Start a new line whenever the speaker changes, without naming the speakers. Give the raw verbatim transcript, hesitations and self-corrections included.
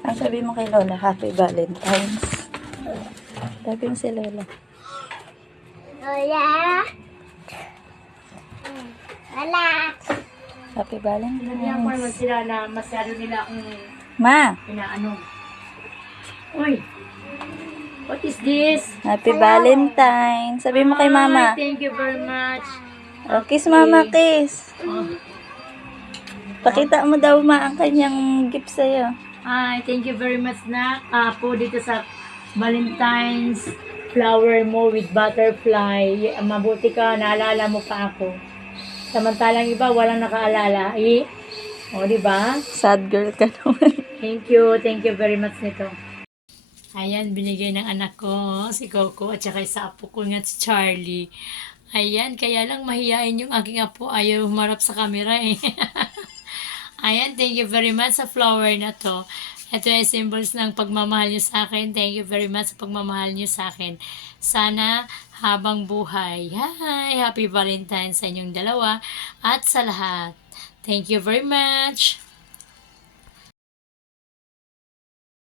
Ang sabi mo kay Lola, Happy Valentine's. Sabi mo si Lola.
Lola. Lola.
Happy
Nandiyan ko naman
Valentine's.
sila na masyado nila akong
Ma,
pinaano. Uy! What is this?
Happy Valentine's. Sabi mo kay Mama.
Ay, thank you very much.
Oh, kiss Mama, kiss.
Oh.
Pakita mo daw ma ang kanyang gift sa'yo.
Ay, thank you very much na uh, po dito sa Valentine's flower mo with butterfly. Mabuti ka, naalala mo pa ako. Samantalang iba, walang nakaalala. Eh? O, di ba?
Sad girl ka naman.
Thank you, thank you very much nito. Ayan, binigay ng anak ko, si Coco, at saka sa apo ko nga si Charlie. Ayan, kaya lang mahihain yung aking apo, ayaw humarap sa camera eh. Ayan, thank you very much sa flower na to. Ito ay symbols ng pagmamahal niyo sa akin. Thank you very much sa pagmamahal niyo sa akin. Sana habang buhay. Hi! Happy Valentine's sa inyong dalawa at sa lahat. Thank you very much.